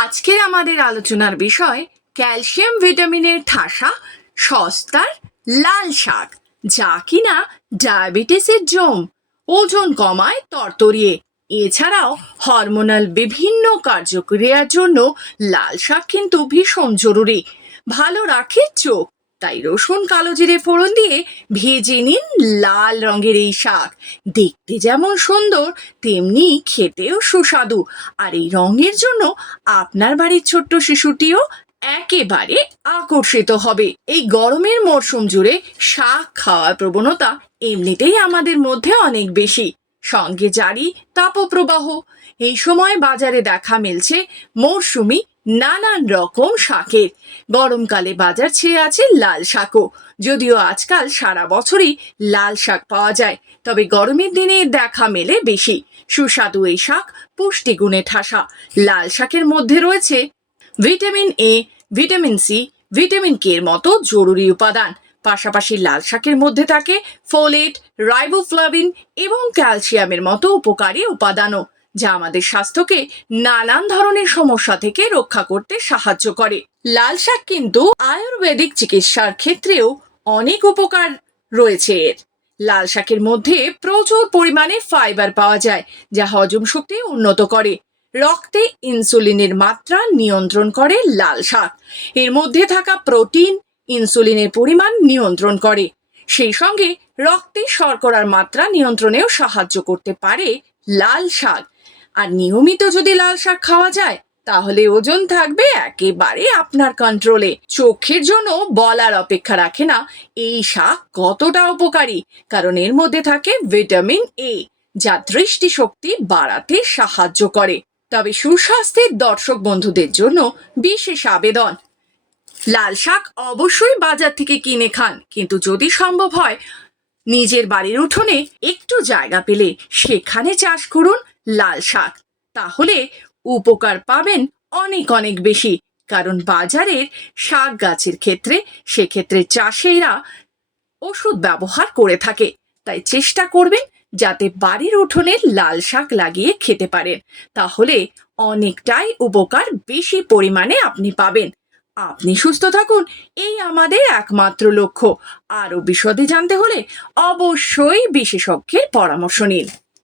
আজকের আমাদের আলোচনার বিষয় ক্যালসিয়াম ভিটামিনের ঠাসা সস্তার লাল শাক, যা কিনা ডায়াবেটিসের জম, ওজন কমায় তরতরিয়ে। এছাড়াও হরমোনাল বিভিন্ন কার্যক্রিয়ার জন্য লাল শাক কিন্তু ভীষণ জরুরি। ভালো রাখে চোখ, তাই রসুন কালো জিরে ফোড়ন দিয়ে ভেজে নিন লাল রঙের এই শাক। দেখতে যেমন সুন্দর তেমনি খেতেও সুস্বাদু। আর এই রঙের জন্য আপনার বাড়ির ছোট্ট শিশুটিও একেবারে আকর্ষিত হবে। এই গরমের মরশুম জুড়ে শাক খাওয়ার প্রবণতা এমনিতেই আমাদের মধ্যে অনেক বেশি, সঙ্গে জারি তাপপ্রবাহ। এই সময় বাজারে দেখা মিলছে মরশুমি নানান রকম শাকের। গরমকালে বাজার ছেয়ে আছে লাল শাকও। যদিও আজকাল সারা বছরই লাল শাক পাওয়া যায়, তবে গরমের দিনে দেখা মেলে বেশি। সুস্বাদু এই শাক পুষ্টিগুণে ঠাসা। লাল শাকের মধ্যে রয়েছে vitamin A, vitamin C, vitamin K এর মতো জরুরি উপাদান। পাশাপাশি লাল শাকের মধ্যে থাকে ফোলেট, রাইবোফ্লাভিন এবং ক্যালসিয়ামের মতো উপকারী উপাদানও, যা আমাদের স্বাস্থ্যকে নানান ধরনের সমস্যা থেকে রক্ষা করতে সাহায্য করে। লাল শাক কিন্তু আয়ুর্বেদিক চিকিৎসার ক্ষেত্রেও অনেক উপকার রয়েছে এর। লাল শাকের মধ্যে প্রচুর পরিমাণে ফাইবার পাওয়া যায়, যা হজম শক্তি উন্নত করে। রক্তে ইনসুলিনের মাত্রা নিয়ন্ত্রণ করে লাল শাক। এর মধ্যে থাকা প্রোটিন ইনসুলিনের পরিমাণ নিয়ন্ত্রণ করে। সেই সঙ্গে রক্তে শর্করার মাত্রা নিয়ন্ত্রণেও সাহায্য করতে পারে লাল শাক। আর নিয়মিত যদি লাল শাক খাওয়া যায়, তাহলে ওজন থাকবে একেবারে আপনার কন্ট্রোলে। চোখের জন্য বলার অপেক্ষা রাখে না এই শাক কতটা উপকারী, কারণ এর মধ্যে থাকে ভিটামিন এ, যা দৃষ্টিশক্তি বাড়াতে সাহায্য করে। তবে সুস্বাস্থ্যের দর্শক বন্ধুদের জন্য বিশেষ আবেদন, লাল শাক অবশ্যই বাজার থেকে কিনে খান, কিন্তু যদি সম্ভব হয় নিজের বাড়ির উঠোনে একটু জায়গা পেলে সেখানে চাষ করুন লাল শাক। তাহলে উপকার পাবেন অনেক অনেক বেশি। কারণ বাজারের শাক গাছের ক্ষেত্রে সেক্ষেত্রে চাষিরা ওষুধ ব্যবহার করে থাকে। তাই চেষ্টা করবেন যাতে বাড়ির উঠোনে লাল শাক লাগিয়ে খেতে পারেন, তাহলে অনেকটাই উপকার বেশি পরিমাণে আপনি পাবেন। আপনি সুস্থ থাকুন, এই আমাদের একমাত্র লক্ষ্য। আরো বিশদে জানতে হলে অবশ্যই বিশেষজ্ঞের পরামর্শ নিন।